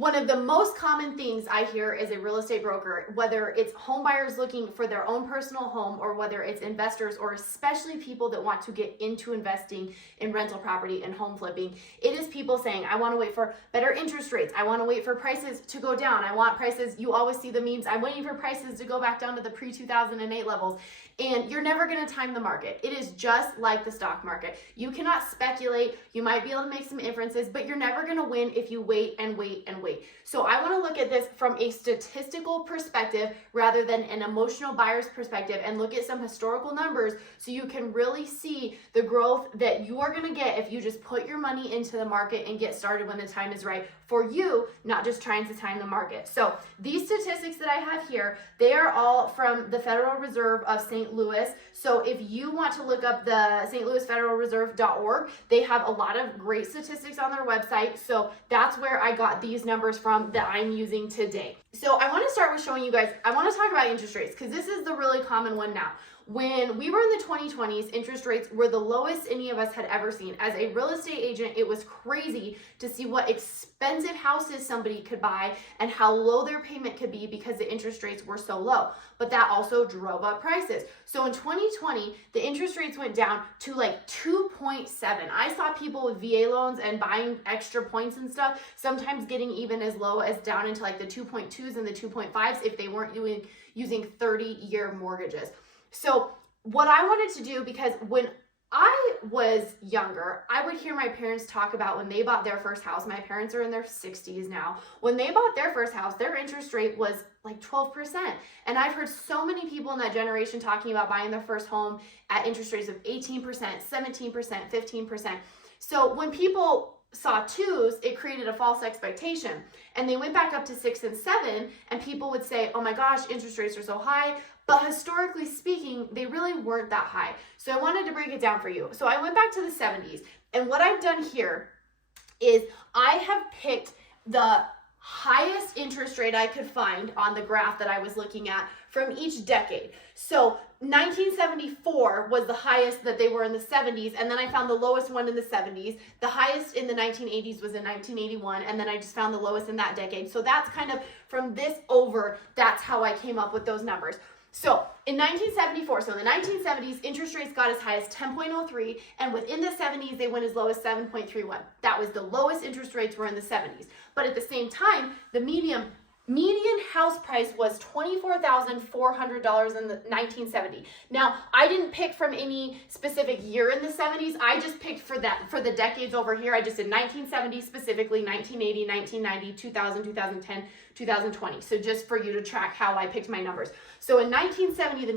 One of the most common things I hear as a real estate broker, whether it's home buyers looking for their own personal home or whether it's investors or especially people that want to get into investing in rental property and home flipping, it is people saying, I want to wait for better interest rates. I want to wait for prices to go down. I want prices, you always see the memes, I'm waiting for prices to go back down to the pre-2008 levels. And you're never going to time the market. It is just like the stock market. You cannot speculate. You might be able to make some inferences, but you're never going to win if you wait and wait and wait. So I want to look at this from a statistical perspective rather than an emotional buyer's perspective and look at some historical numbers so you can really see the growth that you are going to get if you just put your money into the market and get started when the time is right for you, not just trying to time the market. So these statistics that I have here, they are all from the Federal Reserve of St. Louis. So if you want to look up the St. Louis Federal Reserve.org, they have a lot of great statistics on their website. So that's where I got these numbers from that I'm using today. So I want to start with showing you guys, I want to talk about interest rates because this is the really common one now. When we were in the 2020s, interest rates were the lowest any of us had ever seen. As a real estate agent, it was crazy to see what expensive houses somebody could buy and how low their payment could be because the interest rates were so low. But that also drove up prices. So in 2020, the interest rates went down to like 2.7. I saw people with VA loans and buying extra points and stuff, sometimes getting even as low as down into like the 2.2s and the 2.5s if they weren't using 30-year mortgages. So what I wanted to do, because when I was younger, I would hear my parents talk about when they bought their first house. My parents are in their 60s now. When they bought their first house, their interest rate was like 12%. And I've heard so many people in that generation talking about buying their first home at interest rates of 18%, 17%, 15%. So when people saw twos, it created a false expectation. And they went back up to 6 and 7, and people would say, oh my gosh, interest rates are so high. But historically speaking, they really weren't that high. So I wanted to break it down for you. So I went back to the 70s. And what I've done here is I have picked the highest interest rate I could find on the graph that I was looking at from each decade. So 1974 was the highest that they were in the 70s, and then I found the lowest one in the 70s. The highest in the 1980s was in 1981, and then I just found the lowest in that decade. So that's kind of from this over, that's how I came up with those numbers. So in 1974, so in the 1970s, interest rates got as high as 10.03, and within the 70s, they went as low as 7.31. That was the lowest interest rates were in the 70s. But at the same time, the median house price was $24,400 in the 1970. Now, I didn't pick from any specific year in the 70s. I just picked for the decades over here. I just did 1970 specifically, 1980, 1990, 2000, 2010, 2020. So just for you to track how I picked my numbers. So in 1970, the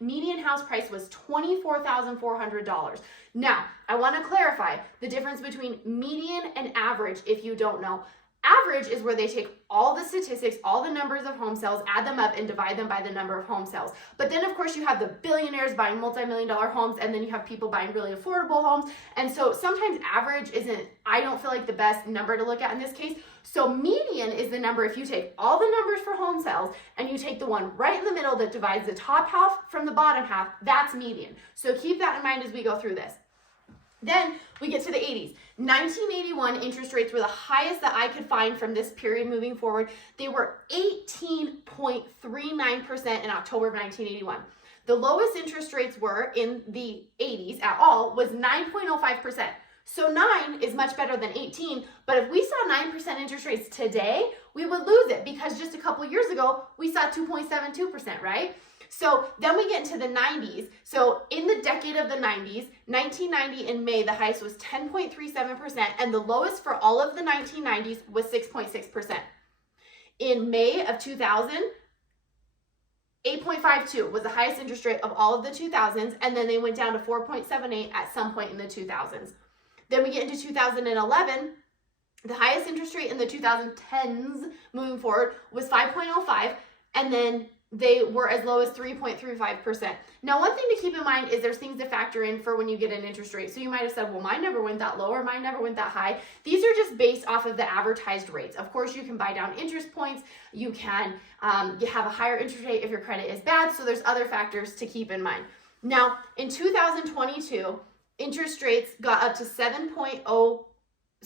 median house price was $24,400. Now, I want to clarify the difference between median and average if you don't know. Average is where they take all the statistics, all the numbers of home sales, add them up and divide them by the number of home sales. But then of course you have the billionaires buying multi-million-dollar homes, and then you have people buying really affordable homes. And so sometimes average isn't, I don't feel like, the best number to look at in this case. So median is the number if you take all the numbers for home sales and you take the one right in the middle that divides the top half from the bottom half, that's median. So keep that in mind as we go through this. Then we get to the 80s. 1981 interest rates were the highest that I could find from this period moving forward. They were 18.39% in October of 1981. The lowest interest rates were in the 80s at all was 9.05%. So 9 is much better than 18, but if we saw 9% interest rates today, we would lose it because just a couple years ago, we saw 2.72%, right? So then we get into the 90s. So in the decade of the 90s, 1990 in May, the highest was 10.37%, and the lowest for all of the 1990s was 6.6%. In May of 2000, 8.52 was the highest interest rate of all of the 2000s, and then they went down to 4.78 at some point in the 2000s. Then we get into 2011, the highest interest rate in the 2010s moving forward was 5.05, and then they were as low as 3.35%. Now, one thing to keep in mind is there's things to factor in for when you get an interest rate. So you might have said, well, mine never went that low or mine never went that high. These are just based off of the advertised rates. Of course, you can buy down interest points. You can you have a higher interest rate if your credit is bad. So there's other factors to keep in mind. Now, in 2022, interest rates got up to 7.06%.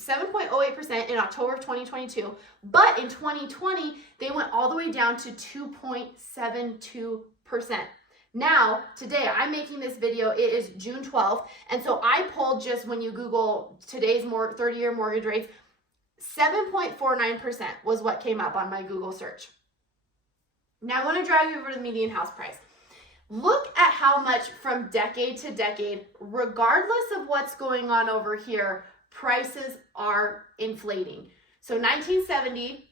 7.08% in October of 2022, but in 2020, they went all the way down to 2.72%. Now, today, I'm making this video, it is June 12th, and so I pulled just when you Google today's 30-year mortgage rates, 7.49% was what came up on my Google search. Now, I want to drive you over to the median house price. Look at how much from decade to decade, regardless of what's going on over here, prices are inflating. So 1970,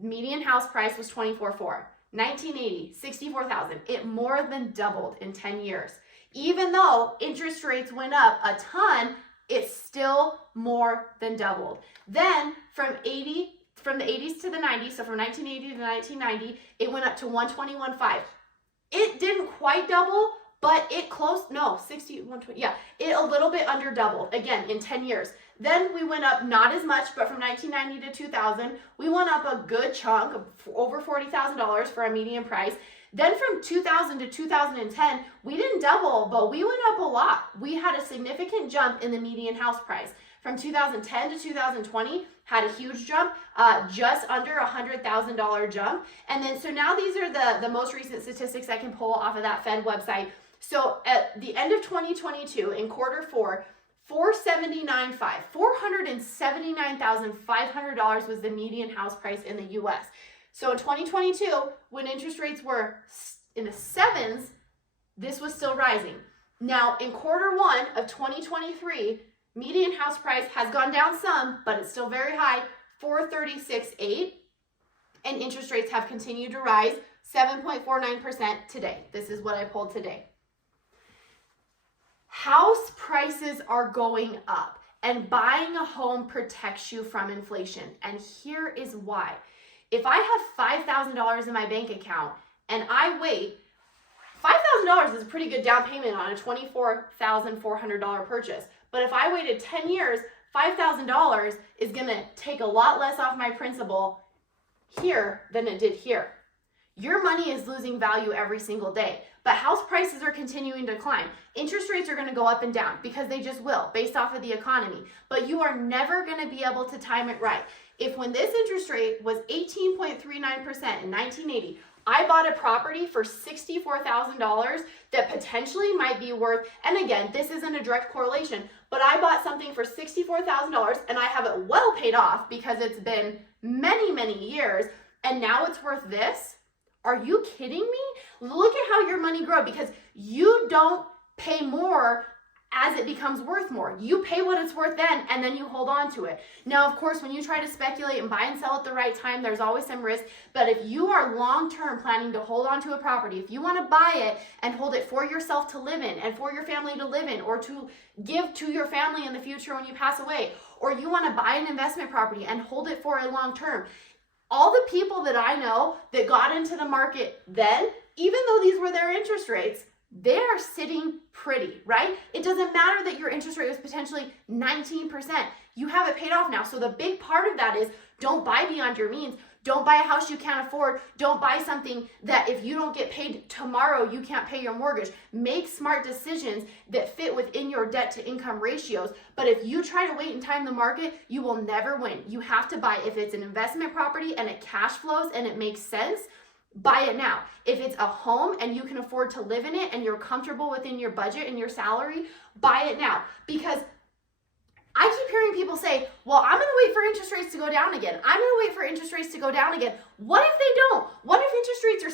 median house price was $24,400. 1980, $64,000. It more than doubled in 10 years. Even though interest rates went up a ton, it's still more than doubled. Then from the 80s to the 90s, so from 1980 to 1990, it went up to 121.5. It didn't quite double, but it close, no, 60, 120, yeah, it a little bit under doubled, again, in 10 years. Then we went up not as much, but from 1990 to 2000, we went up a good chunk of over $40,000 for a median price. Then from 2000 to 2010, we didn't double, but we went up a lot. We had a significant jump in the median house price. From 2010 to 2020, had a huge jump, just under $100,000 jump. And then, so now these are the most recent statistics I can pull off of that Fed website. So at the end of 2022, in quarter four, $479,500 was the median house price in the US. So in 2022, when interest rates were in the sevens, this was still rising. Now in quarter one of 2023, median house price has gone down some, but it's still very high, $436,800, and interest rates have continued to rise, 7.49% today. This is what I pulled today. House prices are going up, and buying a home protects you from inflation. And here is why. If I have $5,000 in my bank account and I wait, $5,000 is a pretty good down payment on a $24,400 purchase. But if I waited 10 years, $5,000 is going to take a lot less off my principal here than it did here. Your money is losing value every single day, but house prices are continuing to climb. Interest rates are going to go up and down because they just will, based off of the economy, but you are never going to be able to time it right. If when this interest rate was 18.39% in 1980, I bought a property for $64,000 that potentially might be worth, and again, this isn't a direct correlation, but I bought something for $64,000 and I have it well paid off because it's been many, many years, and now it's worth this. Are you kidding me? Look at how your money grows, because you don't pay more as it becomes worth more. You pay what it's worth then, and then you hold on to it. Now, of course, when you try to speculate and buy and sell at the right time, there's always some risk. But if you are long-term planning to hold on to a property, if you want to buy it and hold it for yourself to live in and for your family to live in, or to give to your family in the future when you pass away, or you want to buy an investment property and hold it for a long term, all the people that I know that got into the market then, even though these were their interest rates, they are sitting pretty, right? It doesn't matter that your interest rate was potentially 19%. You have it paid off now. So the big part of that is, don't buy beyond your means. Don't buy a house you can't afford. Don't buy something that if you don't get paid tomorrow, you can't pay your mortgage. Make smart decisions that fit within your debt to income ratios. But if you try to wait and time the market, you will never win. You have to buy, if it's an investment property and it cash flows and it makes sense, buy it now. If it's a home and you can afford to live in it and you're comfortable within your budget and your salary, buy it now. Because I keep hearing people say, well, I'm going to wait for interest rates to go down again. I'm going to wait for interest rates to go down again. What if they don't? What if interest rates are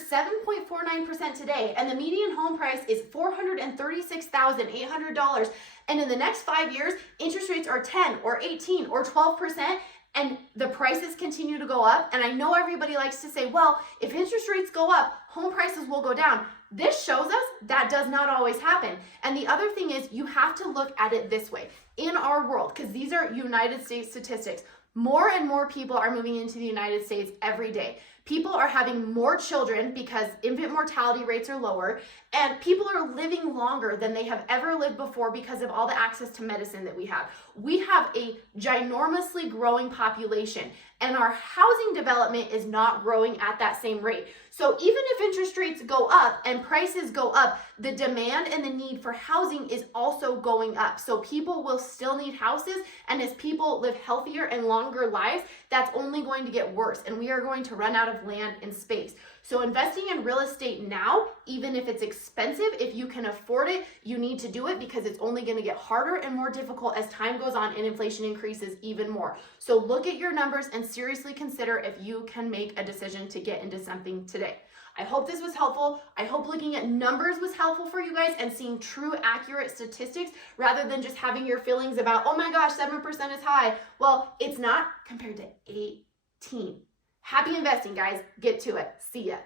7.49% today and the median home price is $436,800, and in the next 5 years, interest rates are 10 or 18 or 12%, and the prices continue to go up? And I know everybody likes to say, well, if interest rates go up, home prices will go down. This shows us that does not always happen. And the other thing is, you have to look at it this way. In our world, because these are United States statistics, more and more people are moving into the United States every day. People are having more children because infant mortality rates are lower, and people are living longer than they have ever lived before because of all the access to medicine that we have. We have a ginormously growing population, and our housing development is not growing at that same rate. So even if interest rates go up and prices go up, the demand and the need for housing is also going up. So people will still need houses, and as people live healthier and longer lives, that's only going to get worse, and we are going to run out of land and space. So investing in real estate now, even if it's expensive, if you can afford it, you need to do it, because it's only going to get harder and more difficult as time goes on and inflation increases even more. So look at your numbers and seriously consider if you can make a decision to get into something today. I hope this was helpful. I hope looking at numbers was helpful for you guys and seeing true, accurate statistics rather than just having your feelings about, oh my gosh, 7% is high. Well, it's not compared to 18. Happy investing, guys. Get to it. See ya.